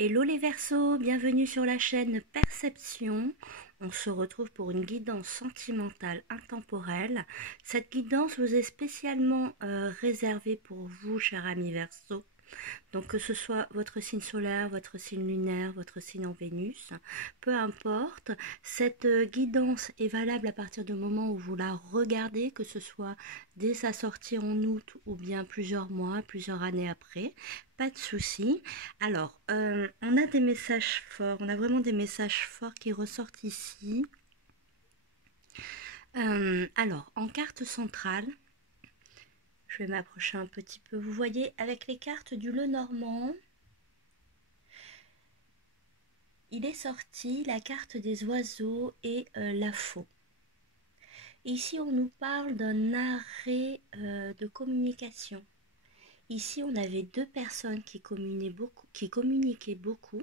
Hello les Verseaux, bienvenue sur la chaîne Perception. On se retrouve pour une guidance sentimentale intemporelle. Cette guidance vous est spécialement réservée pour vous, cher ami Verseau. Donc que ce soit votre signe solaire, votre signe lunaire, votre signe en Vénus, peu importe, cette guidance est valable à partir du moment où vous la regardez, que ce soit dès sa sortie en août ou bien plusieurs mois, plusieurs années après, pas de souci. Alors, on a des messages forts, on a vraiment des messages forts qui ressortent ici. Alors, en carte centrale, je vais m'approcher un petit peu. Vous voyez, avec les cartes du Lenormand, il est sorti la carte des oiseaux et la faux. Ici, on nous parle d'un arrêt de communication. Ici, on avait deux personnes qui communiquaient beaucoup.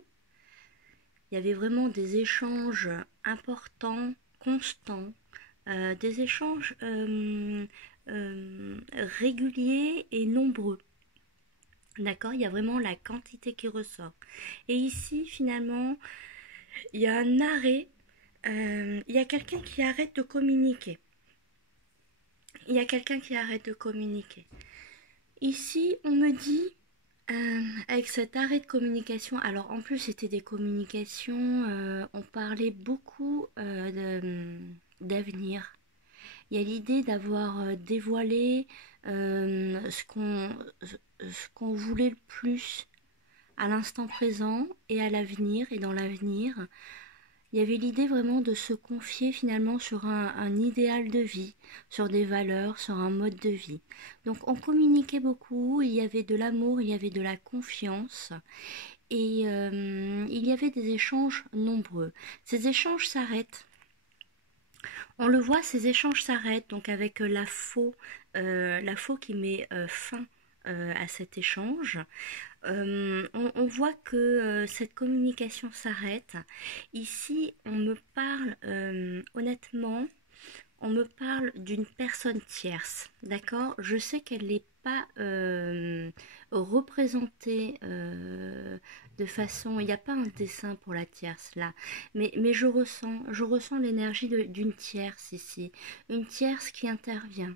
Il y avait vraiment des échanges importants, constants, des échanges réguliers et nombreux. D'accord, il y a vraiment la quantité qui ressort. Et ici, finalement, il y a un arrêt. Il y a quelqu'un qui arrête de communiquer. Il y a quelqu'un qui arrête de communiquer. Ici, on me dit, avec cet arrêt de communication, alors en plus c'était des communications, on parlait beaucoup d'avenir. Il y a l'idée d'avoir dévoilé ce qu'on voulait le plus à l'instant présent et à l'avenir et dans l'avenir. Il y avait l'idée vraiment de se confier finalement sur un idéal de vie, sur des valeurs, sur un mode de vie. Donc on communiquait beaucoup, il y avait de l'amour, il y avait de la confiance et il y avait des échanges nombreux. Ces échanges s'arrêtent. On le voit, ces échanges s'arrêtent donc avec la faux qui met fin à cet échange. On voit que cette communication s'arrête. Ici, on me parle, honnêtement, on me parle d'une personne tierce, d'accord? Je sais qu'elle n'est pas représentée de façon... Il n'y a pas un dessin pour la tierce là, mais je ressens l'énergie d'une tierce ici. Une tierce qui intervient.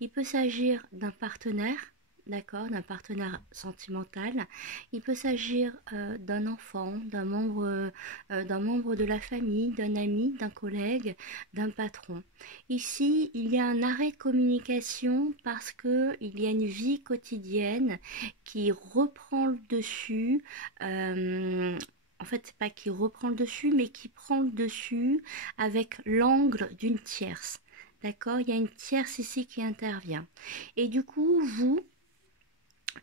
Il peut s'agir d'un partenaire, d'accord, d'un partenaire sentimental. Il peut s'agir d'un enfant, d'un membre de la famille, d'un ami, d'un collègue, d'un patron. Ici, il y a un arrêt de communication parce que il y a une vie quotidienne qui reprend le dessus. En fait, c'est pas qui reprend le dessus, mais qui prend le dessus avec l'angle d'une tierce. D'accord? Il y a une tierce ici qui intervient. Et du coup, vous,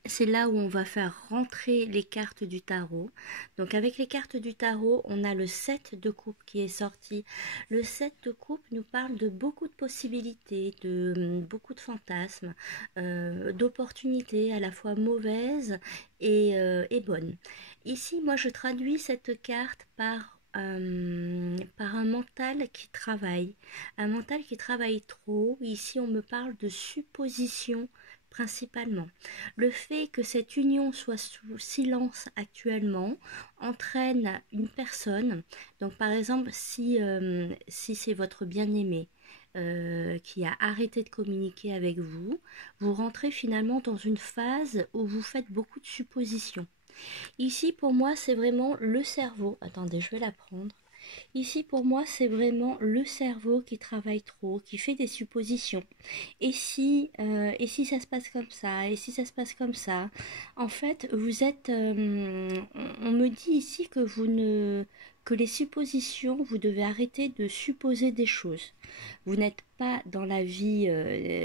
c'est là où on va faire rentrer les cartes du tarot. Donc avec les cartes du tarot, on a le 7 de coupe qui est sorti. Le 7 de coupe nous parle de beaucoup de possibilités, de beaucoup de fantasmes, d'opportunités à la fois mauvaises et bonnes. Ici, moi, je traduis cette carte par un mental qui travaille. Un mental qui travaille trop. Ici, on me parle de suppositions principalement. Le fait que cette union soit sous silence actuellement entraîne une personne, donc par exemple si c'est votre bien-aimé qui a arrêté de communiquer avec vous, vous rentrez finalement dans une phase où vous faites beaucoup de suppositions. Ici pour moi c'est vraiment le cerveau, attendez je vais la prendre. Ici, pour moi, c'est vraiment le cerveau qui travaille trop, qui fait des suppositions. Et si ça se passe comme ça, et si ça se passe comme ça, en fait, vous êtes... on me dit ici que les suppositions, vous devez arrêter de supposer des choses. Vous n'êtes pas dans la vie,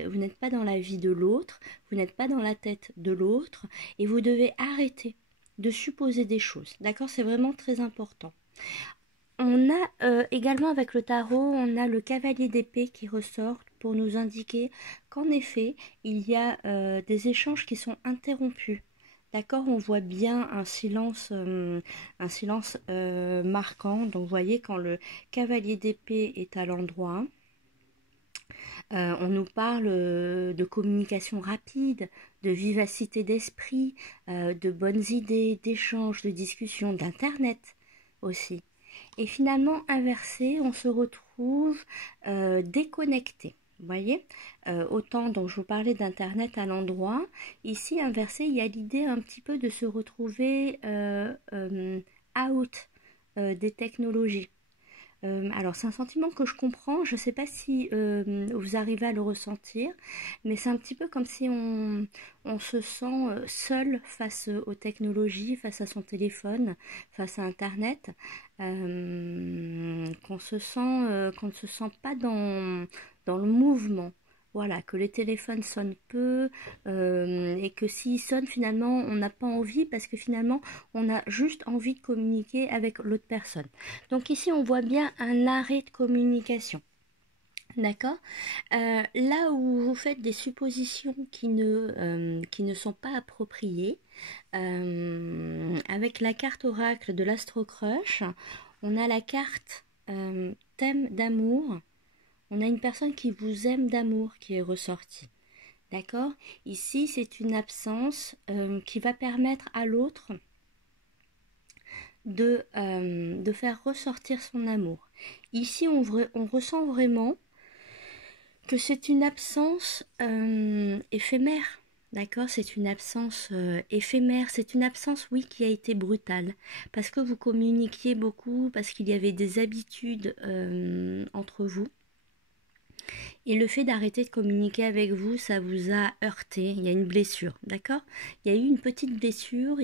vous n'êtes pas dans la vie de l'autre, vous n'êtes pas dans la tête de l'autre, et vous devez arrêter de supposer des choses. D'accord? C'est vraiment très important. On a également avec le tarot, on a le cavalier d'épée qui ressort pour nous indiquer qu'en effet, il y a des échanges qui sont interrompus. D'accord, on voit bien un silence marquant. Donc, vous voyez, quand le cavalier d'épée est à l'endroit, on nous parle de communication rapide, de vivacité d'esprit, de bonnes idées, d'échanges, de discussions, d'internet aussi. Et finalement, inversé, on se retrouve déconnecté. Vous voyez, autant dont je vous parlais d'internet à l'endroit, ici inversé, il y a l'idée un petit peu de se retrouver out des technologies. Alors c'est un sentiment que je comprends, je ne sais pas si vous arrivez à le ressentir, mais c'est un petit peu comme si on se sent seul face aux technologies, face à son téléphone, face à Internet, qu'on ne se sent pas dans le mouvement. Voilà, que les téléphones sonnent peu et que s'ils sonnent finalement on n'a pas envie parce que finalement on a juste envie de communiquer avec l'autre personne. Donc ici on voit bien un arrêt de communication. D'accord. Là où vous faites des suppositions qui ne sont pas appropriées, avec la carte oracle de l'Astro Crush, on a la carte thème d'amour. On a une personne qui vous aime d'amour qui est ressortie. D'accord. Ici, c'est une absence qui va permettre à l'autre de faire ressortir son amour. Ici, on ressent vraiment que c'est une absence éphémère. D'accord, c'est une absence éphémère, c'est une absence, oui, qui a été brutale, parce que vous communiquiez beaucoup, parce qu'il y avait des habitudes entre vous. Et le fait d'arrêter de communiquer avec vous, ça vous a heurté, il y a une blessure, d'accord? Il y a eu une petite blessure.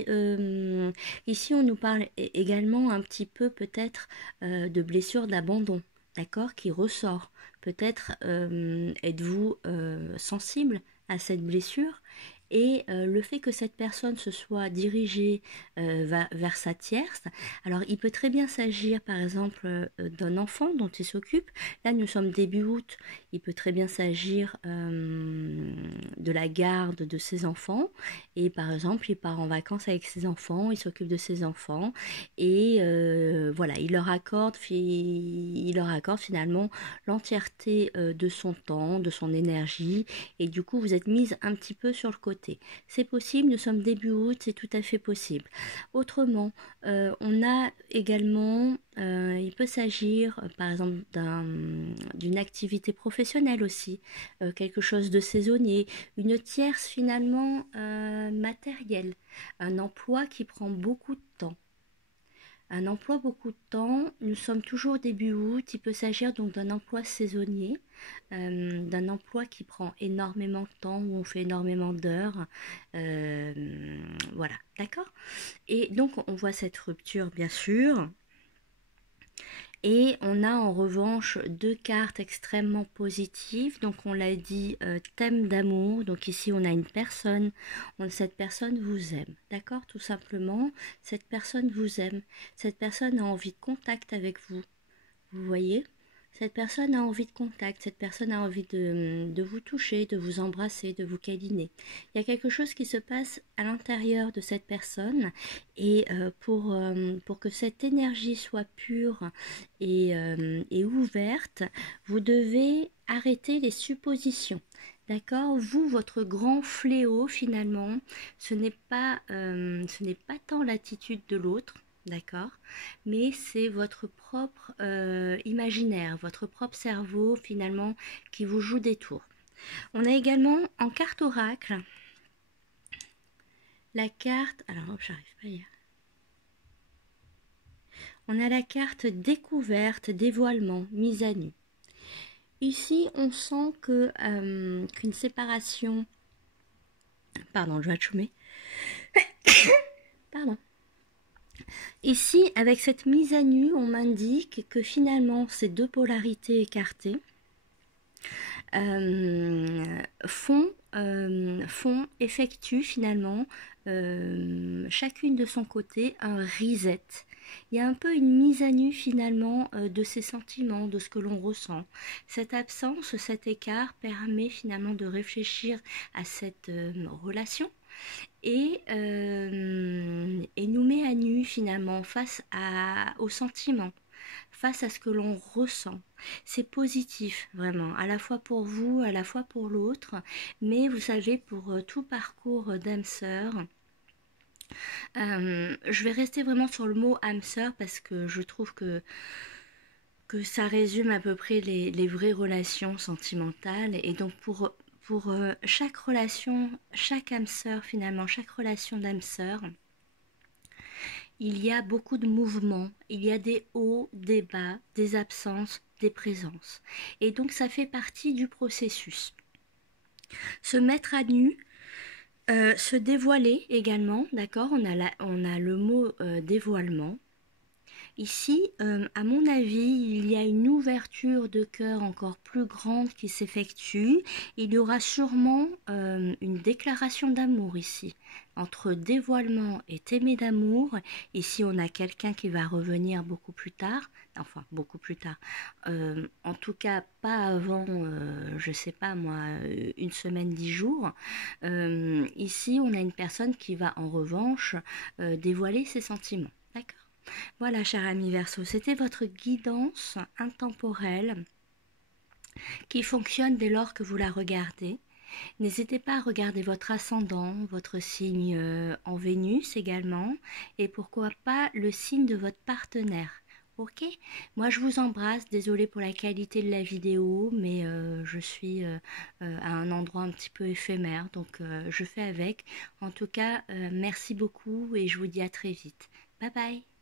Ici, on nous parle également un petit peu peut-être de blessure d'abandon, d'accord? Qui ressort. Peut-être êtes-vous sensible à cette blessure et le fait que cette personne se soit dirigée vers sa tierce, alors il peut très bien s'agir par exemple d'un enfant dont il s'occupe. Là nous sommes début août, il peut très bien s'agir de la garde de ses enfants et par exemple il part en vacances avec ses enfants, il s'occupe de ses enfants et voilà, il leur accorde finalement l'entièreté de son temps, de son énergie et du coup vous êtes mise un petit peu sur le côté. C'est possible, nous sommes début août, c'est tout à fait possible. Autrement, on a également, il peut s'agir par exemple d'une activité professionnelle aussi, quelque chose de saisonnier, une tierce finalement matérielle, un emploi qui prend beaucoup de temps. Un emploi beaucoup de temps, nous sommes toujours début août, il peut s'agir donc d'un emploi saisonnier, d'un emploi qui prend énormément de temps, où on fait énormément d'heures, voilà, d'accord. Et donc on voit cette rupture bien sûr. Et on a en revanche deux cartes extrêmement positives. Donc on l'a dit, thème d'amour. Donc ici on a une personne. Cette personne vous aime. D'accord. Tout simplement, cette personne vous aime. Cette personne a envie de contact avec vous. Vous voyez? Cette personne a envie de contact, cette personne a envie de vous toucher, de vous embrasser, de vous câliner. Il y a quelque chose qui se passe à l'intérieur de cette personne et pour que cette énergie soit pure et ouverte, vous devez arrêter les suppositions. D'accord? Vous, votre grand fléau finalement, ce n'est pas tant l'attitude de l'autre. D'accord, mais c'est votre propre imaginaire, votre propre cerveau finalement qui vous joue des tours. On a également en carte oracle la carte, alors hop, j'arrive pas à lire. On a la carte découverte, dévoilement, mise à nu. Ici, on sent que qu'une séparation, pardon, je vais chômer. Pardon. Ici, avec cette mise à nu, on m'indique que finalement, ces deux polarités écartées effectuent finalement chacune de son côté un reset. Il y a un peu une mise à nu finalement de ses sentiments, de ce que l'on ressent. Cette absence, cet écart permet finalement de réfléchir à cette relation et nous met à nu finalement face aux sentiments, face à ce que l'on ressent. C'est positif, vraiment, à la fois pour vous, à la fois pour l'autre. Mais vous savez, pour tout parcours d'âme sœur, je vais rester vraiment sur le mot âme sœur parce que je trouve que ça résume à peu près les vraies relations sentimentales. Et donc pour chaque relation, chaque âme sœur finalement, chaque relation d'âme sœur, il y a beaucoup de mouvements, il y a des hauts, des bas, des absences, des présences. Et donc ça fait partie du processus. Se mettre à nu, se dévoiler également, d'accord, on a le mot dévoilement. Ici, à mon avis, il y a une ouverture de cœur encore plus grande qui s'effectue. Il y aura sûrement une déclaration d'amour ici. Entre dévoilement et témé d'amour, ici on a quelqu'un qui va revenir beaucoup plus tard, enfin beaucoup plus tard, en tout cas pas avant, je sais pas moi, une semaine, 10 jours. Ici on a une personne qui va en revanche dévoiler ses sentiments. D'accord. Voilà, cher ami Verseau, c'était votre guidance intemporelle qui fonctionne dès lors que vous la regardez. N'hésitez pas à regarder votre ascendant, votre signe en Vénus également, et pourquoi pas le signe de votre partenaire. Ok, moi je vous embrasse, désolée pour la qualité de la vidéo, mais je suis à un endroit un petit peu éphémère, donc je fais avec. En tout cas, merci beaucoup et je vous dis à très vite. Bye bye.